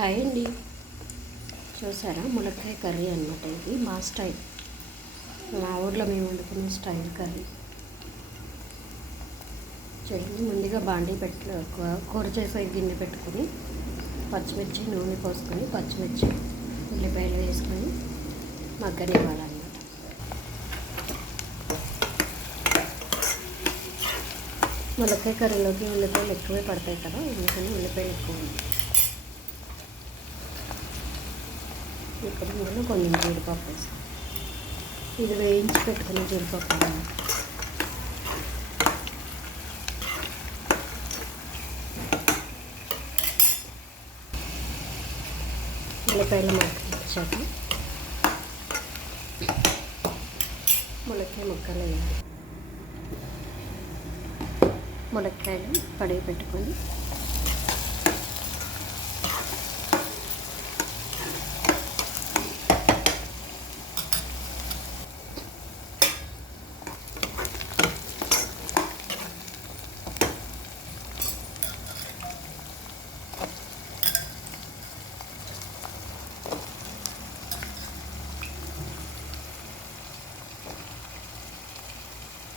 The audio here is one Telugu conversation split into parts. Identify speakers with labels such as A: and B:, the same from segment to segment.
A: హాయ్ అండి. చూసారా? ములక్కాయ కర్రీ అనమాట ఇది మా స్టైల్. మా ఊర్లో మేము వండుకునే స్టైల్ కర్రీ. చేయండి ముందుగా బాండీ పెట్టు కూర చేసే గిన్నె పెట్టుకుని పచ్చిమిర్చి నూనె పోసుకొని పచ్చిమిర్చి ఉల్లిపాయలు వేసుకొని మగ్గనివ్వాలన్నమాట. ములక్కాయ కర్రీలోకి ఉల్లిపాయలు ఎక్కువే పడతాయి కదా అందుకని ఉల్లిపాయలు ఎక్కువ ఇక్కడ ఇందులో కొంచెం జీడిపప్పు వేసాం. ఇది వేయించి పెట్టుకుని జీడిపప్పు ఉల్లిపాయలు మగ్గించాక ములక్కాయ ముక్కలు వేయాలి. ములక్కాయలు కడిగి పెట్టుకొని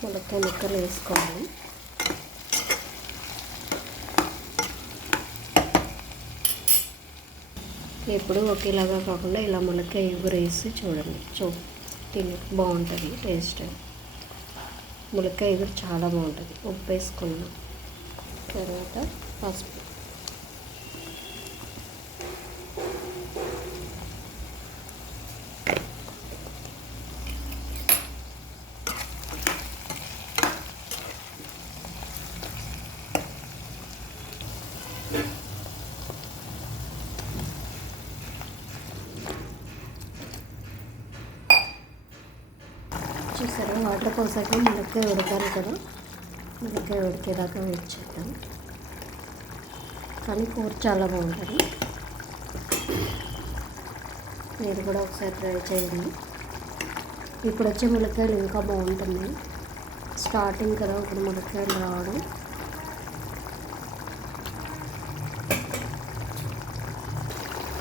A: ములక్కాయ ముక్కలు వేసుకోవాలి. ఎప్పుడు ఒకేలాగా కాకుండా ఇలా ములక్కాయ ఎగురు వేసి చూడండి. చూ తిని బాగుంటుంది టేస్ట్. ములక్కాయ ఎగురు చాలా బాగుంటుంది. ఉప్పు వేసుకున్నాం. తర్వాత పసుపు. చూసారా? వాటర్ పోసాక మునక్కాయ ఉడకాలి కదా. మునక్కాయ ఉడికేదాకా వెయిట్ చేద్దాం. కానీ కూర చాలా బాగుంటుంది. మీరు కూడా ఒకసారి ట్రై చేయండి. ఇప్పుడు వచ్చే మునక్కాయలు ఇంకా బాగుంటుంది స్టార్టింగ్ కదా ఇప్పుడు మునక్కాయలు రావడం.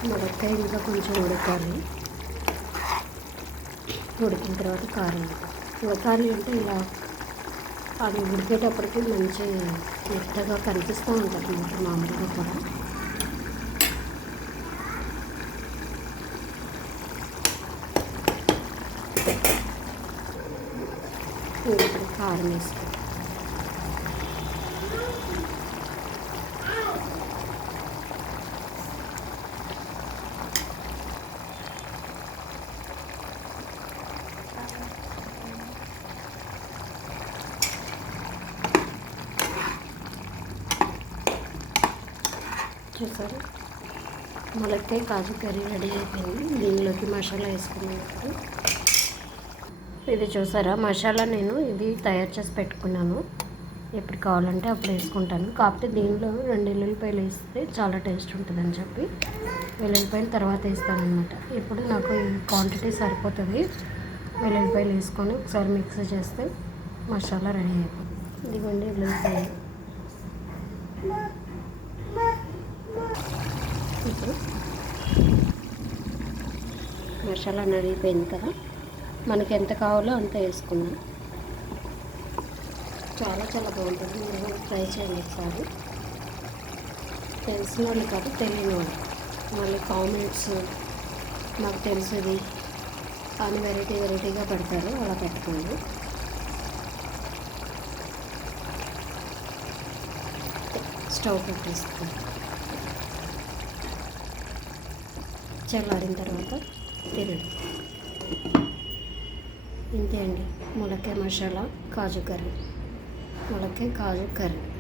A: మునక్కాయ ఇంకా కొంచెం ఉడకాలి. ఉడికిన తర్వాత కారం. ఉడకాలి అంటే ఇలా అది ఉడికేటప్పటికి మంచి మెత్తగా కనిపిస్తూ ఉంటుంది అన్నమాట మామూలుగా కూడా. ఇప్పుడు కారం వేసుకో చూసారు ములక్కాయ కాజు కర్రీ రెడీ అయిపోయింది. దీనిలోకి మసాలా వేసుకున్నాను ఇది చూసారా? మసాలా నేను ఇది తయారు చేసి పెట్టుకున్నాను. ఎప్పుడు కావాలంటే అప్పుడు వేసుకుంటాను. కాకపోతే దీనిలో రెండు ఎల్లుల్లిపాయలు వేస్తే చాలా టేస్ట్ ఉంటుందని చెప్పి వెల్లుల్లిపాయలు తర్వాత వేస్తానమాట ఇప్పుడు నాకు ఈ క్వాంటిటీ సరిపోతుంది. వెల్లుల్లిపాయలు వేసుకొని ఒకసారి మిక్స్ చేస్తే మసాలా రెడీ అయిపోతుంది. ఇదిగోండి వెల్లుల్లిపాయలు ఇప్పుడు మసాలా నడిగిపోయింది కదా. మనకి ఎంత కావాలో అంత వేసుకుందాం. చాలా చాలా బాగుంటుంది. మీరు ట్రై చేయండి ఒకసారి. తెలిసిన వాళ్ళు కాదు తెలియని వాళ్ళు. మళ్ళీ కామెంట్స్ నాకు తెలిసింది. అని వెరైటీ వెరైటీగా పెడతారు. అలా పెట్టుకోండి. స్టవ్ పెట్టేస్తాను చల్లారిన తర్వాత తినడం ఇంతే అండి. ములక్కాయ మసాలా కాజు కర్రీ. ములక్కాయ కాజు కర్రీ.